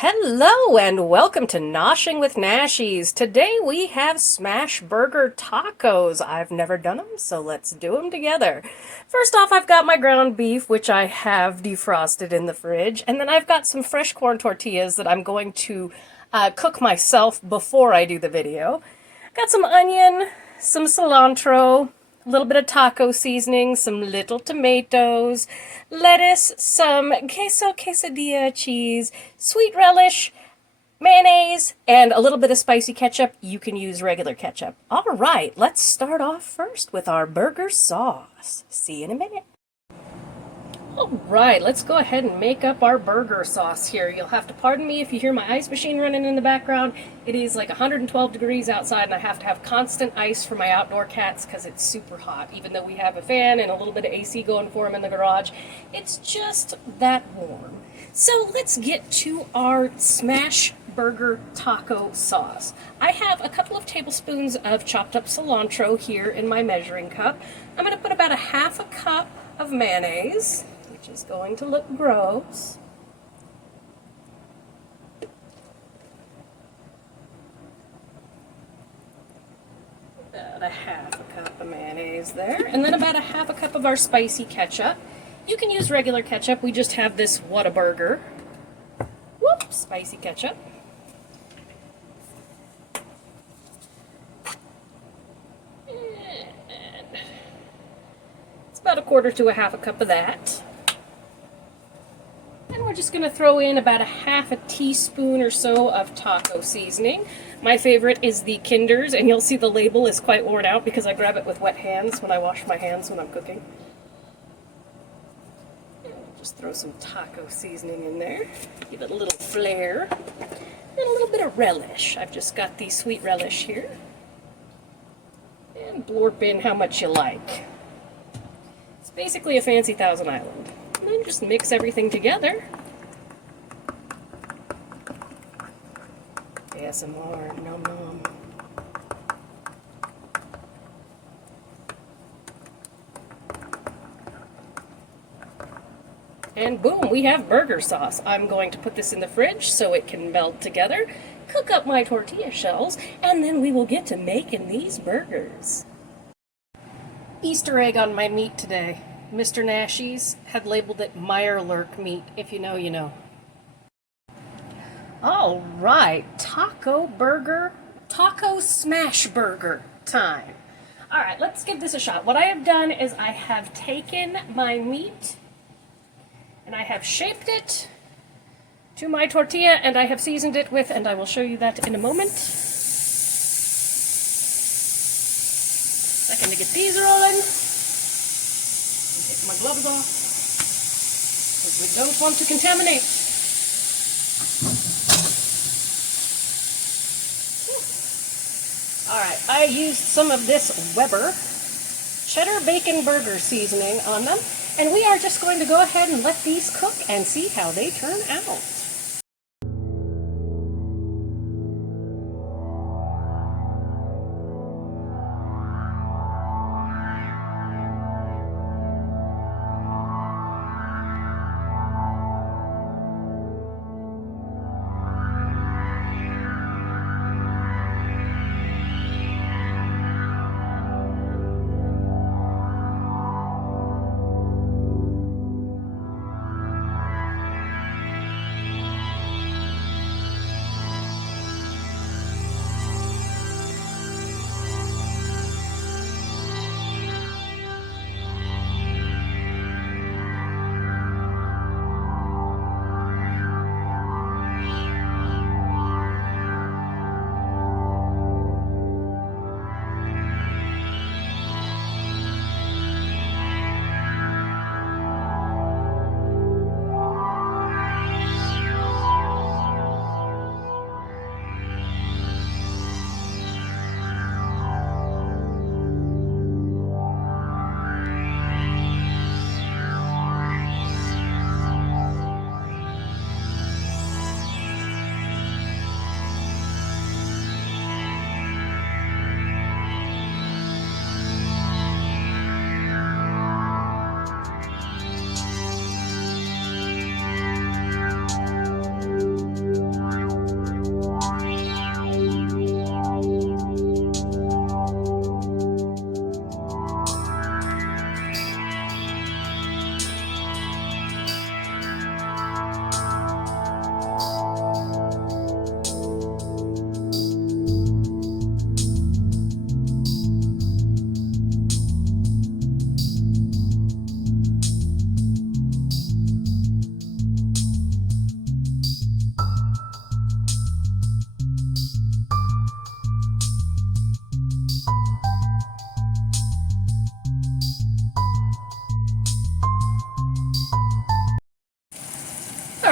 Hello and welcome to Noshing with Nashies. Today we have Smashburger Tacos. I've never done them, so let's do them together. First off, I've got my ground beef, which I have defrosted in the fridge, and then I've got some fresh corn tortillas that I'm going to cook myself before I do the video. Got some onion, some cilantro, a little bit of taco seasoning, some little tomatoes, lettuce, some quesadilla cheese, sweet relish, mayonnaise, and a little bit of spicy ketchup. You can use regular ketchup. All right, let's start off first with our burger sauce. See you in a minute. Alright, let's go ahead and make up our burger sauce here. You'll have to pardon me if you hear my ice machine running in the background. It is like 112 degrees outside and I have to have constant ice for my outdoor cats because it's super hot. Even though we have a fan and a little bit of AC going for them in the garage, it's just that warm. So let's get to our Smashburger taco sauce. I have a couple of tablespoons of chopped up cilantro here in my measuring cup. I'm going to put about a half a cup of mayonnaise, which is going to look gross. About a half a cup of mayonnaise there. And then about a half a cup of our spicy ketchup. You can use regular ketchup. We just have this Whataburger. Whoops, spicy ketchup. And it's about a quarter to a half a cup of that. And we're just going to throw in about a half a teaspoon or so of taco seasoning. My favorite is the Kinder's, and you'll see the label is quite worn out because I grab it with wet hands when I wash my hands when I'm cooking. And we'll just throw some taco seasoning in there, give it a little flair, and a little bit of relish. I've just got the sweet relish here. And blorp in how much you like. It's basically a fancy Thousand Island. And then just mix everything together. ASMR, nom nom. And boom, we have burger sauce. I'm going to put this in the fridge so it can melt together, cook up my tortilla shells, and then we will get to making these burgers. Easter egg on my meat today. Mr. Nashies had labeled it Meyerlurk meat. If you know, you know. All right, taco smash burger time. All right, let's give this a shot. What I have done is I have taken my meat and I have shaped it to my tortilla and I have seasoned it with, and I will show you that in a moment. Second to get these rolling. Take my gloves off, because we don't want to contaminate. Alright, I used some of this Weber cheddar bacon burger seasoning on them, and we are just going to go ahead and let these cook and see how they turn out.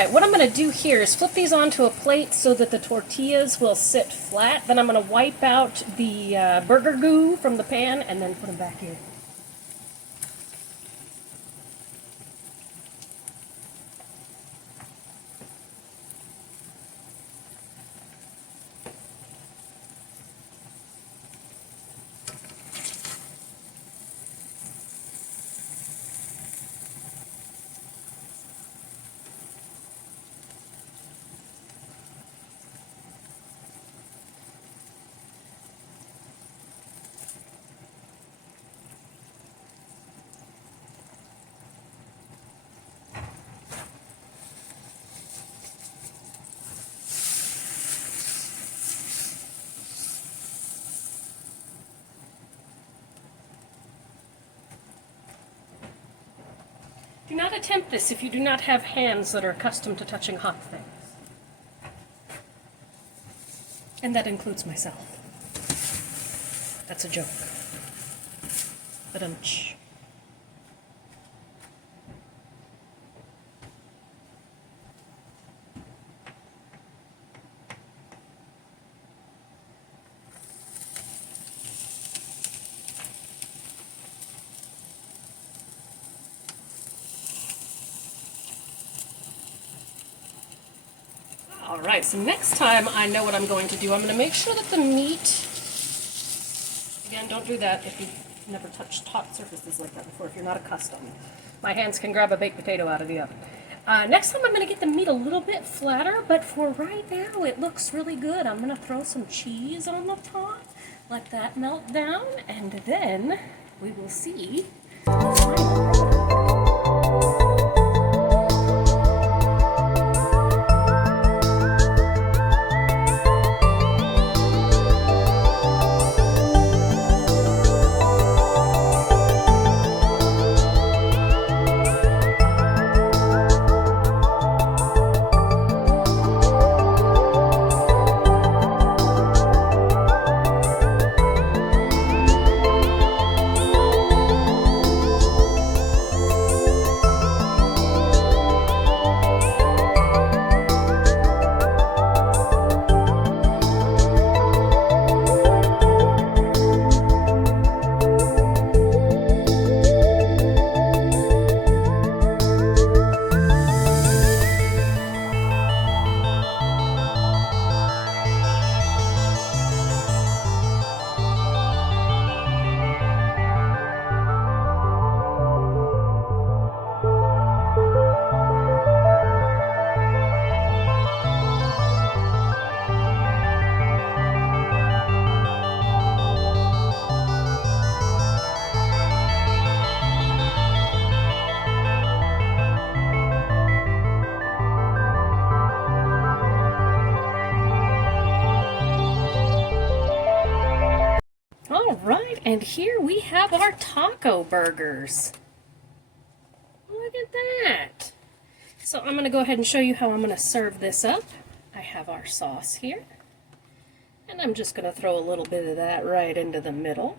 Alright, what I'm going to do here is flip these onto a plate so that the tortillas will sit flat. Then I'm going to wipe out the burger goo from the pan and then put them back in. Do not attempt this if you do not have hands that are accustomed to touching hot things. And that includes myself. That's a joke. Ba-dum-tsh. Alright, so next time I know what I'm going to do. I'm going to make sure that the meat, again, don't do that if you've never touched hot surfaces like that before, if you're not accustomed. My hands can grab a baked potato out of the oven. Next time I'm going to get the meat a little bit flatter, but for right now it looks really good. I'm going to throw some cheese on the top, let that melt down, and then we will see the final product. Alright, and here we have our taco burgers. Look at that. So I'm going to go ahead and show you how I'm going to serve this up. I have our sauce here. And I'm just going to throw a little bit of that right into the middle.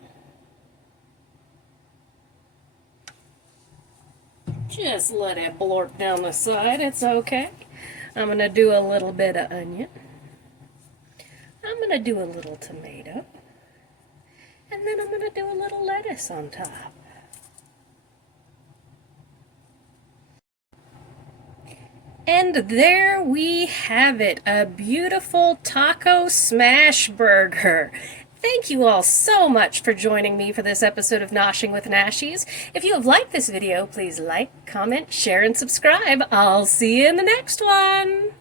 Just let it blort down the side, it's okay. I'm going to do a little bit of onion. I'm going to do a little tomato. And then I'm going to do a little lettuce on top. And there we have it, a beautiful taco smash burger. Thank you all so much for joining me for this episode of Noshing with Nashies. If you have liked this video, please like, comment, share, and subscribe. I'll see you in the next one.